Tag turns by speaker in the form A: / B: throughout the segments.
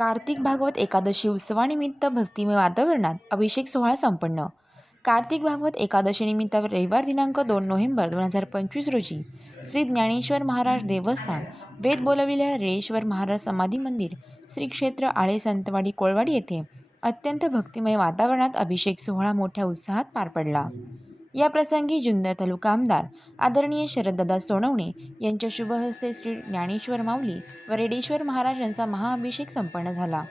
A: कार्तिक भागवत एकादशी उत्सवानिमित्त भक्तिमय वातावरणात अभिषेक सोहळा संपन्न. कार्तिक भागवत एकादशीनिमित्त रविवार दिनांक दोन नोव्हेंबर दोन हजार पंचवीस रोजी श्री ज्ञानेश्वर महाराज देवस्थान वेद बोलविलेल्या रेळेश्वर महाराज समाधी मंदिर श्री क्षेत्र आळे संतवाडी कोळवाडी येथे अत्यंत भक्तिमय वातावरणात अभिषेक सोहळा मोठ्या उत्साहात पार पडला. या प्रसंगी जुन्नर तालुका आमदार आदरणीय शरददादा सोनवणे यांच्या शुभहस्ते श्री ज्ञानेश्वर माऊली व रेडेश्वर महाराज यांचा महाअभिषेक संपन्न झाला.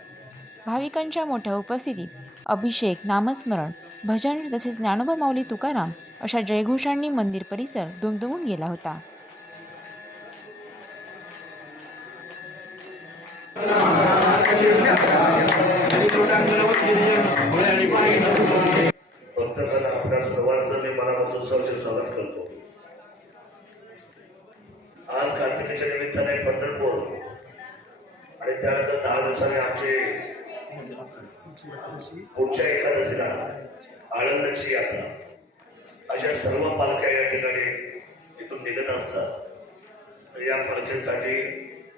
A: भाविकांच्या मोठ्या उपस्थितीत अभिषेक नामस्मरण भजन तसेच ज्ञानोबा माऊली तुकाराम अशा जयघोषांनी मंदिर परिसर दुमदुमून गेला होता.
B: त्यानंतर दहा दिवसांनी आमचे पुढच्या एकादशीला आळंदची यात्रा. अशा सर्व पालख्या या ठिकाणी इथून निघत असतात. आणि या पालख्यांसाठी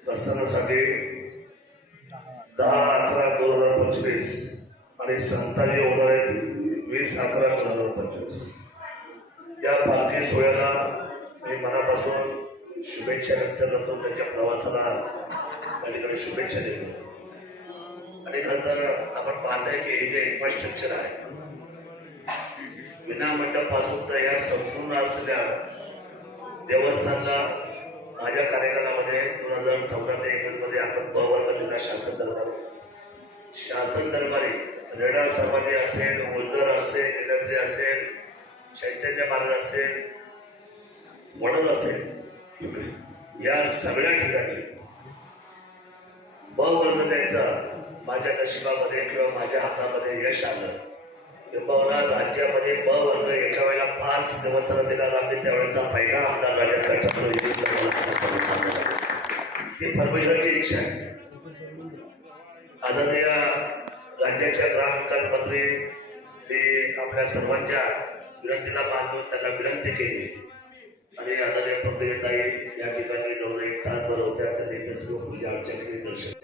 B: प्रस्थानासाठी दहा अकरा दोन हजार पंचवीस आणि संताजी होणार आहेत वीस अकरा दोन हजार पंचवीस. या पालखी सोहळ्याला मी मनापासून शुभेच्छा व्यक्त करतो. त्यांच्या प्रवासाला त्या ठिकाणी शुभेच्छा देतो. आणि नंतर आपण पाहताय की हे जे इन्फ्रास्ट्रक्चर आहे विना मंडपासून तर या संपूर्ण असलेल्या देवस्थानला माझ्या कार्यकालामध्ये दोन हजार चौदा ते एकवीसमध्ये आपण बवर्ग दिला शासन दरबारी. शासन दरबारी रेडा समाधी असेल ओलदर असेल इंडस्ट्री असेल चैतन्य महाराज असेल वडद असेल या सगळ्या ठिकाणी ब वर्ग द्यायचा. माझ्या नशिबामध्ये किंवा माझ्या हातामध्ये यश आलं. किंबहुना राज्यामध्ये ब वर्ग एका वेळेला पाच दिवसाला लागले त्यावेळेचा पहिला आमदार राज्यात ती परमेश्वरची इच्छा आहे. आदरणीय राज्याच्या ग्रामविकास मंत्री आपल्या सर्वांच्या विनंतीला मान देऊन त्यांना विनंती केली. आणि आदरणीय पंकजताई या ठिकाणी जवळ एक तासभर होत्या त्यांनी तसं पूजा केली दर्शन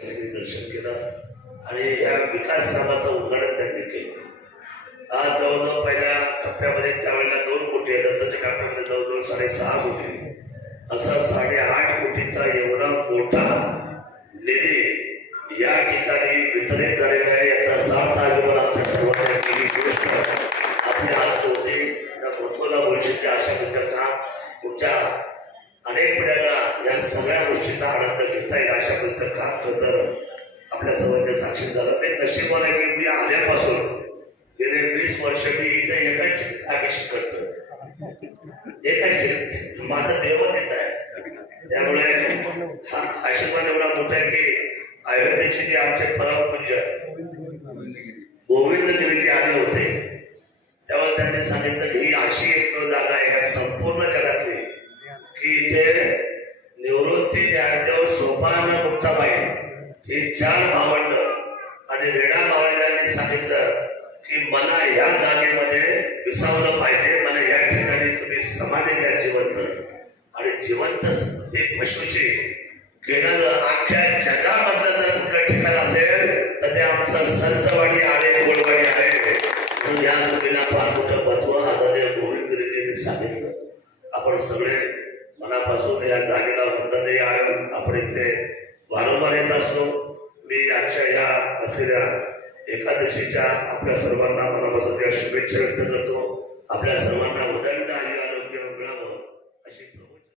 B: आणि या विकास कामाचं उद्घाटन त्यांनी केलं. आज जवळजवळ पहिल्या टप्प्यामध्ये त्यावेळेला दोन कोटी आहे नंतरच्या टप्प्यामध्ये जवळजवळ साडेसहा कोटी असा साडेआठ कोटीचा एवढा मोठा निधी या ठिकाणी वितरित झालेला आहे याचा सार्थ अभिमान आमच्या सर्वांना केली गोष्ट आपल्या हात होते या महत्वाला भविष्याची आशा व्यक्त का अनेक पिढ्यांना या सगळ्या गोष्टीचा आनंद घेता येईल अशा पद्धतीचं काम करतं. तर आपल्या सर्वांच्या साक्षी झालं. ते नशिबान आहे की मी आल्यापासून गेले वीस वर्ष मी इथे एकाच आकर्षित करतो एकाच माझं देवच येत आहे. त्यामुळे हा आशीर्वाद एवढा मोठा आहे की अयोध्येचे जे आमचे परमपूज्य गोविंदगिरीचे आले होते तेव्हा त्यांनी सांगितलं की ही अशी एक जागा आहे संपूर्ण जगात चार भावंड आणि रेणा महाराजांनी सांगितलं की मला या जागेमध्ये विसावलं पाहिजे. मला या ठिकाणी तुम्ही समाधी द्या जिवंत. आणि जिवंत एक पशुची केलं अख्ख्या जगामधलं जर कुठलं ठिकाण असेल तर ते आमचं संतवाडी आहे गोडवाडी आहे. म्हणून या मुलीला फार मोठं महत्त्व आदरणीय गोविंदगिरीने सांगितलं. आपण सगळे मनापासून या जागेला वंदनीय आहे आपण इथे वारंवार येत असतो. मी आजच्या या असलेल्या एकादशीच्या आपल्या सर्वांना मनापासून शुभेच्छा व्यक्त करतो. आपल्या सर्वांना उदंड आणि